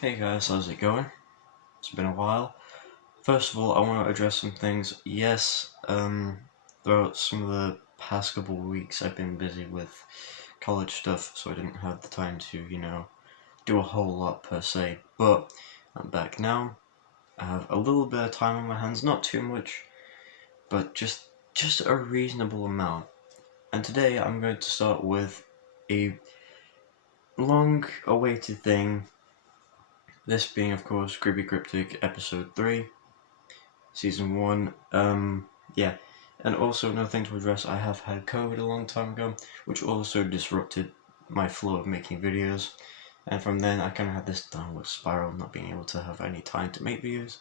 Hey guys, how's it going? It's been a while. First of all, I want to address some things. Yes, throughout some of the past couple of weeks I've been busy with college stuff, so I didn't have the time to, do a whole lot per se. But I'm back now. I have a little bit of time on my hands, not too much, but just a reasonable amount. And today I'm going to start with a long-awaited thing. This being, of course, Creepycriptic Episode 3, Season 1. Yeah. And also, another thing to address, I have had COVID a long time ago, which also disrupted my flow of making videos. And from then, I kind of had this downward spiral, not being able to have any time to make videos.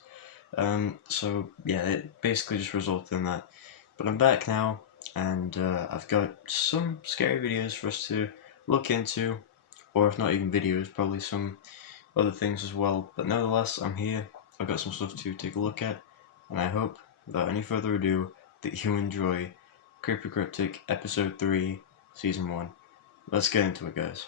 So, yeah, it basically just resulted in that. But I'm back now, and I've got some scary videos for us to look into, or if not even videos, probably some other things as well. But nevertheless, I'm here. I've got some stuff to take a look at, and I hope, without any further ado, that you enjoy Creepycriptic Episode 3, Season 1. Let's get into it, guys.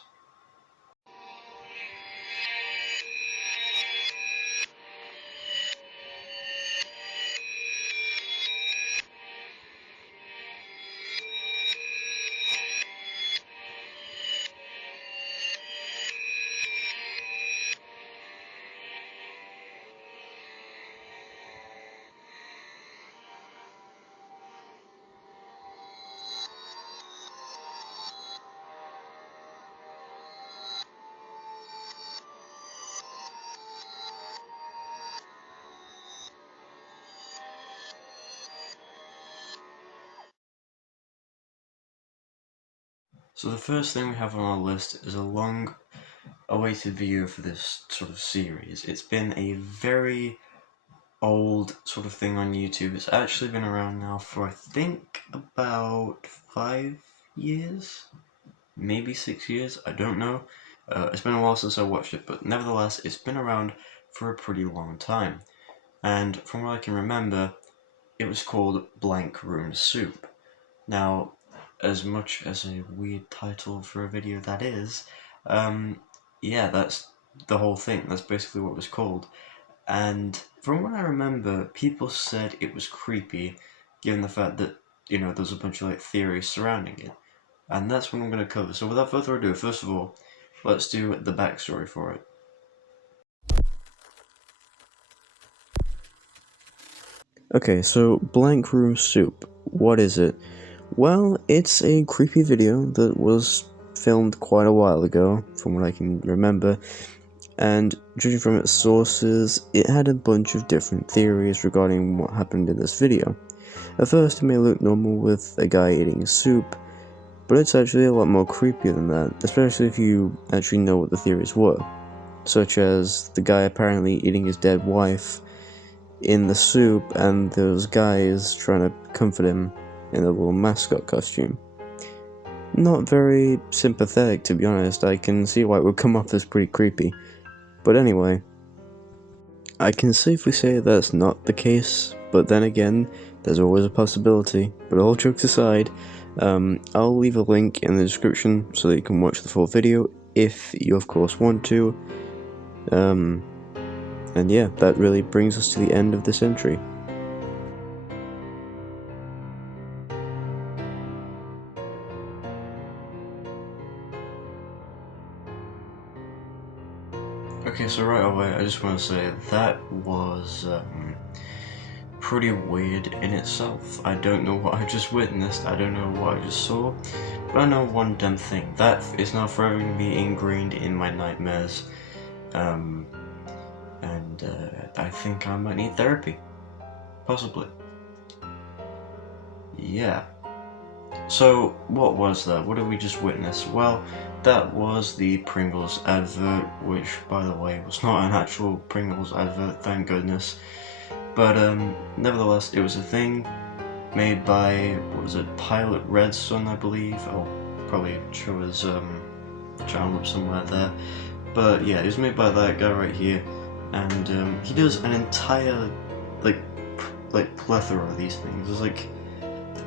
So the first thing we have on our list is a long-awaited video for this sort of series. It's been a very old sort of thing on YouTube. It's actually been around now for, I think, about 5 years? Maybe 6 years? I don't know. It's been a while since I watched it, but nevertheless, it's been around for a pretty long time. And from what I can remember, it was called Blank Room Soup. Now, as much as a weird title for a video that is, yeah, that's the whole thing. That's basically what it was called. And from what I remember, people said it was creepy, given the fact that, there's a bunch of theories surrounding it. And that's what I'm going to cover. So without further ado, first of all, let's do the backstory for it. Okay, so Blank Room Soup, what is it? Well, it's a creepy video that was filmed quite a while ago, from what I can remember, and judging from its sources, it had a bunch of different theories regarding what happened in this video. At first, it may look normal with a guy eating soup, but it's actually a lot more creepy than that, especially if you actually know what the theories were, such as the guy apparently eating his dead wife in the soup and those guys trying to comfort him in a little mascot costume. Not very sympathetic, to be honest. I can see why it would come off as pretty creepy. But anyway, I can safely say that's not the case, but then again, there's always a possibility. But all jokes aside, I'll leave a link in the description so that you can watch the full video if you of course want to. And yeah, that really brings us to the end of this entry. Okay, so right away, I just want to say that was pretty weird in itself. I don't know what I just witnessed, I don't know what I just saw, but I know one damn thing. That is now forever going to be ingrained in my nightmares, and I think I might need therapy. Possibly. Yeah. So, what was that? What did we just witness? Well, that was the Pringles advert, which, by the way, was not an actual Pringles advert, thank goodness. But, nevertheless, it was a thing made by, what was it, Pilot Redson, I believe? I'll probably show his, channel up somewhere there. But, yeah, it was made by that guy right here, and, he does an entire, like plethora of these things. There's,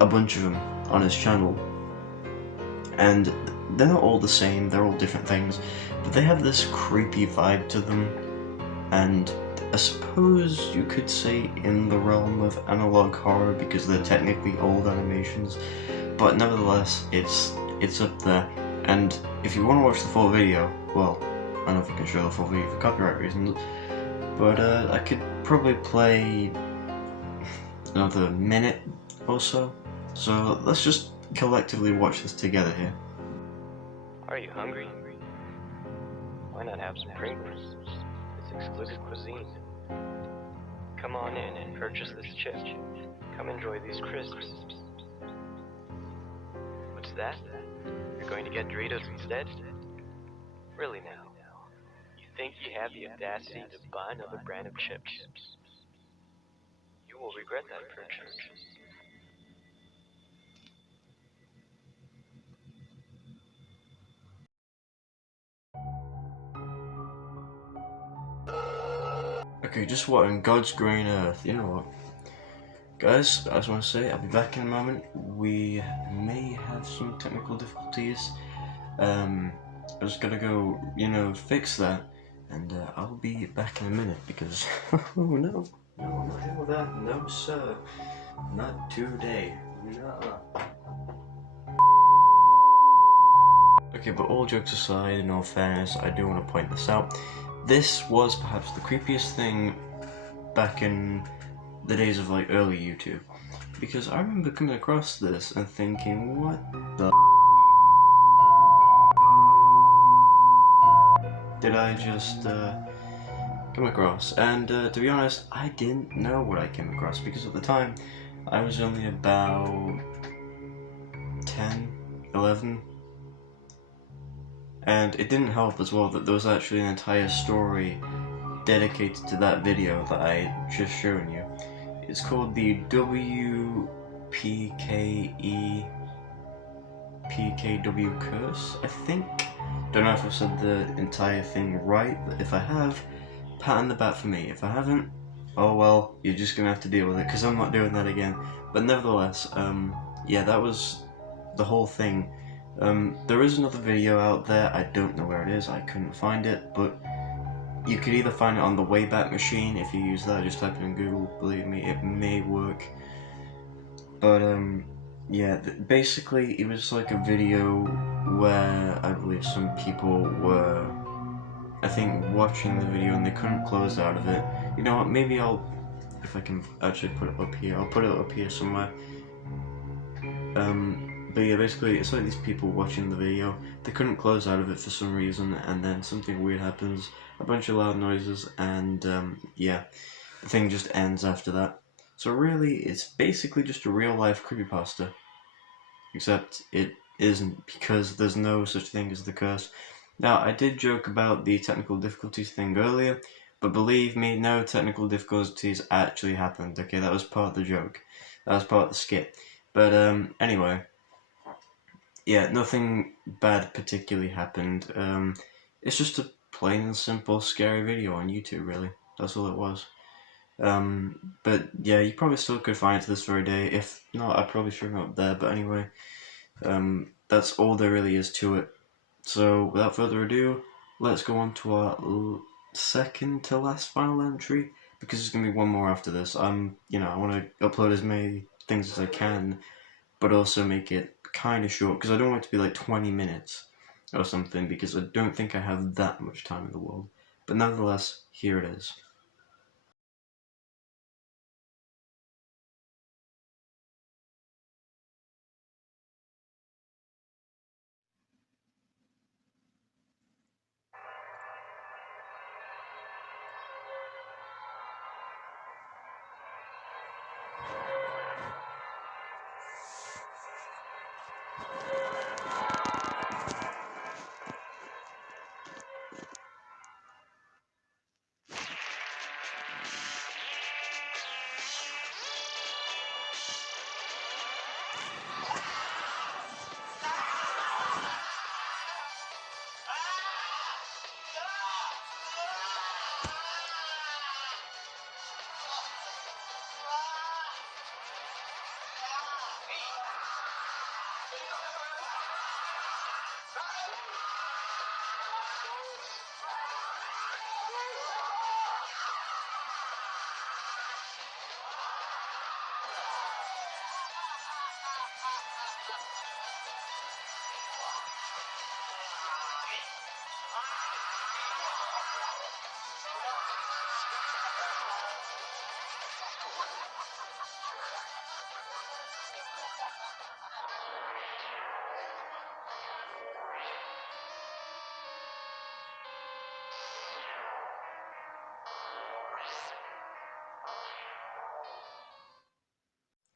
a bunch of them on his channel, and they're not all the same, they're all different things, but they have this creepy vibe to them, and I suppose you could say in the realm of analog horror because they're technically old animations, but nevertheless it's up there. And if you want to watch the full video, well, I don't know if I can show the full video for copyright reasons, but I could probably play another minute or so. So let's just collectively watch this together here. Are you hungry? Why not have some Pringles? It's exclusive cuisine. Come on in and purchase this chip. Come enjoy these crisps. What's that? You're going to get Doritos instead? Really now? You think you have the audacity to buy another brand of chips? You will regret that purchase. Okay, just what in God's green earth? You know what? Guys, I just want to say, I'll be back in a moment. We may have some technical difficulties. I'm just gonna go, fix that. And I'll be back in a minute because, oh no, I'm not here with that. No, sir. Not today. No. Okay, but all jokes aside, in all fairness, I do want to point this out. This was perhaps the creepiest thing back in the days of like early YouTube, because I remember coming across this and thinking, what the did I just come across? And to be honest, I didn't know what I came across, because at the time I was only about 10, 11, and it didn't help as well that there was actually an entire story dedicated to that video that I just shown you. It's called the Wpkepkw curse, I think. Don't know if I've said the entire thing right, but if I have, pat on the back for me. If I haven't, oh well, you're just gonna have to deal with it, because I'm not doing that again. But nevertheless, yeah, that was the whole thing. There is another video out there, I don't know where it is, I couldn't find it, but you could either find it on the Wayback Machine if you use that, just type it in Google, believe me, it may work. But yeah, basically it was like a video where I believe some people were, I think, watching the video and they couldn't close out of it. You know what, maybe if I can actually put it up here, I'll put it up here somewhere. But yeah, basically it's like these people watching the video, they couldn't close out of it for some reason, and then something weird happens, a bunch of loud noises, and yeah, the thing just ends after that. So really, it's basically just a real life creepypasta, except it isn't, because there's no such thing as the curse. Now, I did joke about the technical difficulties thing earlier, but believe me, no technical difficulties actually happened, okay? That was part of the joke. That was part of the skit. But anyway, yeah, nothing bad particularly happened. It's just a plain and simple scary video on YouTube, really. That's all it was. But yeah, you probably still could find it to this very day. If not, I'd probably show it up there. But anyway, that's all there really is to it. So without further ado, let's go on to our second to last final entry, because there's gonna be one more after this. I want to upload as many things as I can, but also make it kind of short, because I don't want it to be like 20 minutes or something, because I don't think I have that much time in the world. But nevertheless, here it is.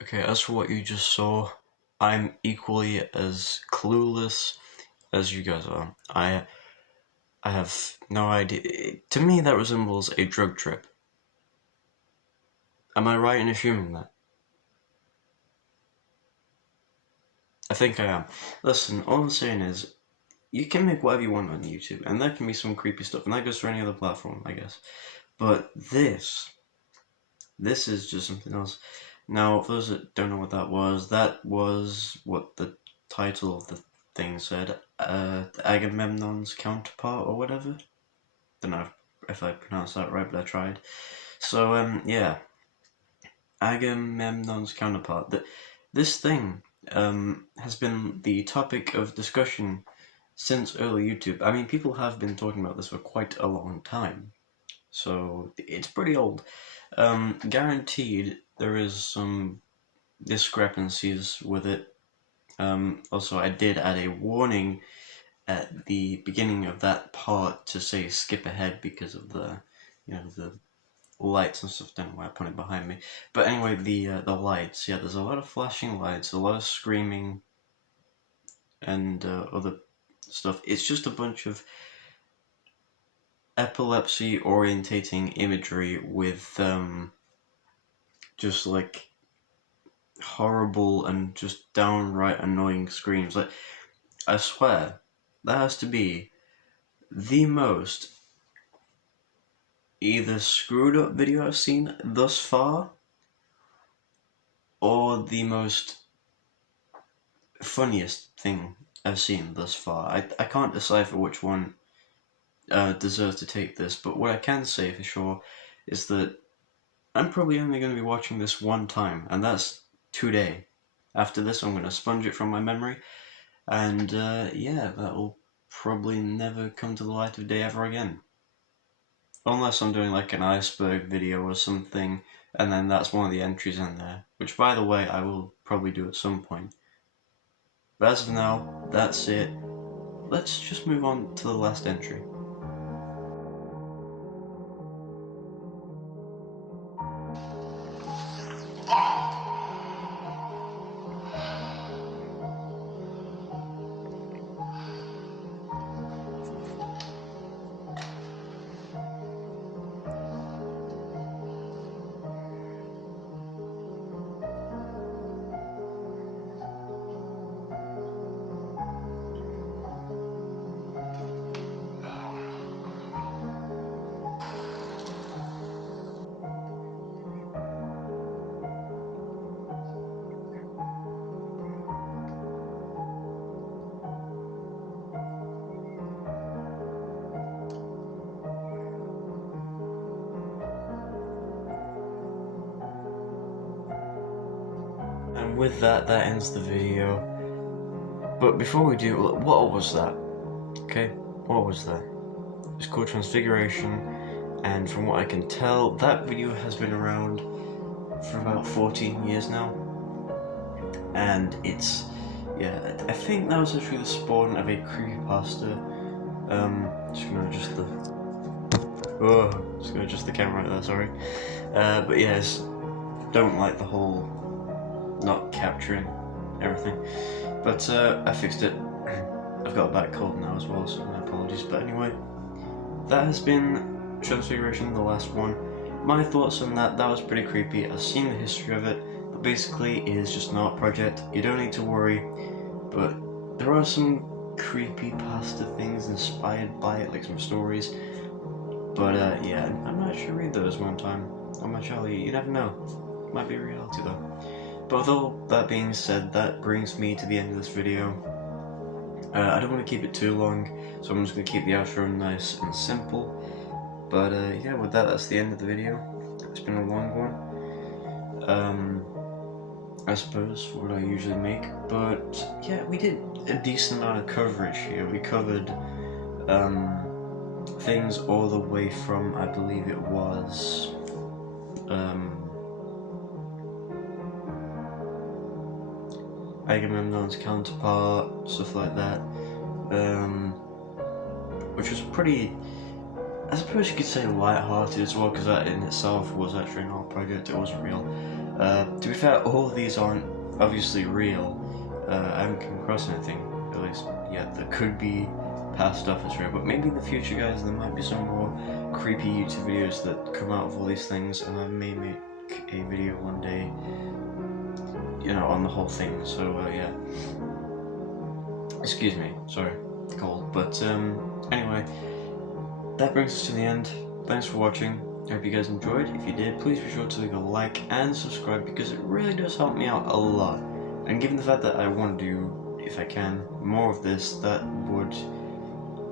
Okay, as for what you just saw, I'm equally as clueless as you guys are. I have no idea. To me, that resembles a drug trip. Am I right in assuming that? I think I am. Listen, all I'm saying is, you can make whatever you want on YouTube, and there can be some creepy stuff, and that goes for any other platform, I guess. But this is just something else. Now, for those that don't know what that was what the title of the thing said, Agamemnon's counterpart or whatever. Don't know if I pronounced that right, but I tried. So, yeah, Agamemnon's counterpart. This thing has been the topic of discussion since early YouTube. I mean, people have been talking about this for quite a long time, so it's pretty old. Guaranteed there is some discrepancies with it. Also, I did add a warning at the beginning of that part to say skip ahead because of the, the lights and stuff. Don't know why I put it behind me. But anyway, the lights. Yeah, there's a lot of flashing lights, a lot of screaming, and other stuff. It's just a bunch of epilepsy orientating imagery with just like horrible and just downright annoying screams. Like, I swear, that has to be the most either screwed up video I've seen thus far, or the most funniest thing I've seen thus far. I can't decipher which one deserves to take this, but what I can say for sure is that I'm probably only going to be watching this one time, and that's today. After this, I'm going to sponge it from my memory, and yeah, that will probably never come to the light of day ever again. Unless I'm doing like an iceberg video or something, and then that's one of the entries in there, which by the way, I will probably do at some point. But as of now, that's it. Let's just move on to the last entry. And with that, that ends the video. But before we do, what was that? Okay, what was that? It's called Transfiguration, and from what I can tell, that video has been around for about 14 years now. And it's, yeah, I think that was actually the spawn of a creepypasta. Just gonna adjust the camera right there, sorry. But yes, don't like the whole not capturing everything. But I fixed it. I've got a bad cold now as well, so my apologies. But anyway, that has been Transfiguration, the last one. My thoughts on that was pretty creepy. I've seen the history of it, but basically it is just an art project. You don't need to worry, but there are some creepypasta things inspired by it, like some stories. But yeah, I might actually read those one time on my channel. You never know. Might be a reality though. But with all that being said, that brings me to the end of this video. I don't want to keep it too long, so I'm just going to keep the outro nice and simple. But yeah, with that, that's the end of the video. It's been a long one, I suppose, for what I usually make. But yeah, we did a decent amount of coverage here. We covered things all the way from, I believe it was, Agamemnon's counterpart, stuff like that, which was pretty, I suppose you could say, light-hearted as well, because that in itself was actually an art project, it wasn't real. To be fair, all of these aren't obviously real. I haven't come across anything, at least yet, that could be passed off as real. But maybe in the future, guys, there might be some more creepy YouTube videos that come out of all these things, and I may make a video one day, you know, on the whole thing. So yeah. Excuse me, sorry, cold. But anyway, that brings us to the end. Thanks for watching. I hope you guys enjoyed. If you did, please be sure to leave a like and subscribe, because it really does help me out a lot. And given the fact that I want to do, if I can, more of this, that would,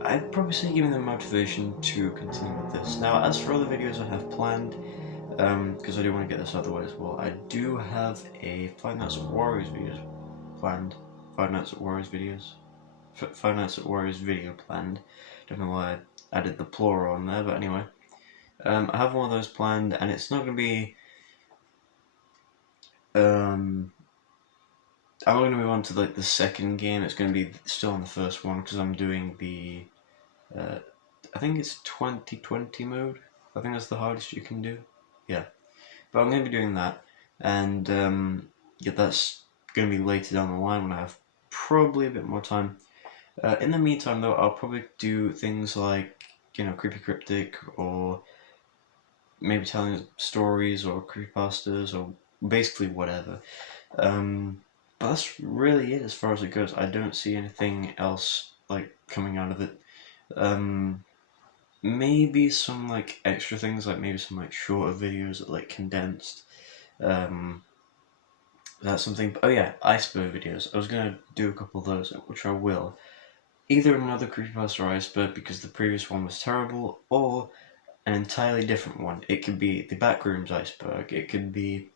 I'd probably say, give me the motivation to continue with this. Now, as for other videos I have planned, because I do want to get this out of the way as well, I do have a Five Nights at Warriors videos planned. Five Nights at Warriors videos? Five Nights at Warriors video planned. Don't know why I added the plural on there, but anyway. I have one of those planned, and it's not going to be... I'm not going to move on to like the second game. It's going to be still on the first one, because I'm doing the... I think it's 2020 mode. I think that's the hardest you can do. Yeah. But I'm going to be doing that, and yeah, that's going to be later down the line when I have probably a bit more time. In the meantime, though, I'll probably do things like, you know, Creepycriptic, or maybe telling stories or creepypastas, or basically whatever. But that's really it as far as it goes. I don't see anything else like coming out of it. Maybe some like extra things, like maybe some like shorter videos, like condensed. That's something. Oh yeah, iceberg videos. I was gonna do a couple of those, which I will. Either another creepypasta or iceberg, because the previous one was terrible, or an entirely different one. It could be the Backrooms iceberg. It could be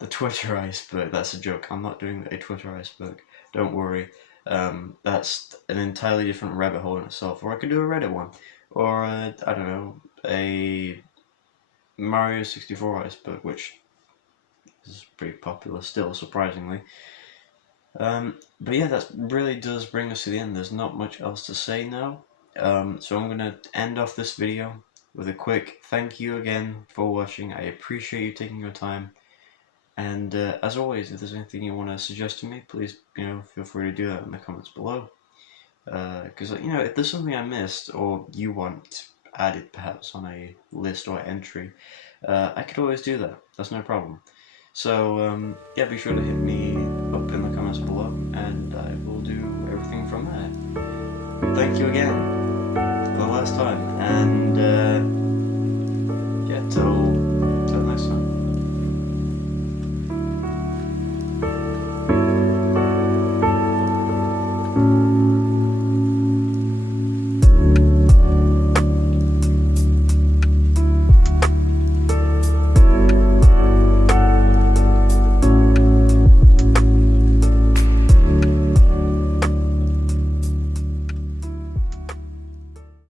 the Twitter iceberg. That's a joke. I'm not doing a Twitter iceberg. Don't worry. That's an entirely different rabbit hole in itself. Or I could do a Reddit one, or I don't know, a Mario 64 iceberg, which is pretty popular still, surprisingly. But yeah, that really does bring us to the end. There's not much else to say now. So I'm gonna end off this video with a quick thank you again for watching. I appreciate you taking your time. And as always, if there's anything you want to suggest to me, please, you know, feel free to do that in the comments below. Because you know, if there's something I missed or you want added perhaps on a list or entry, I could always do that. That's no problem. So yeah, be sure to hit me up in the comments below, and I will do everything from there. Thank you again for the last time, and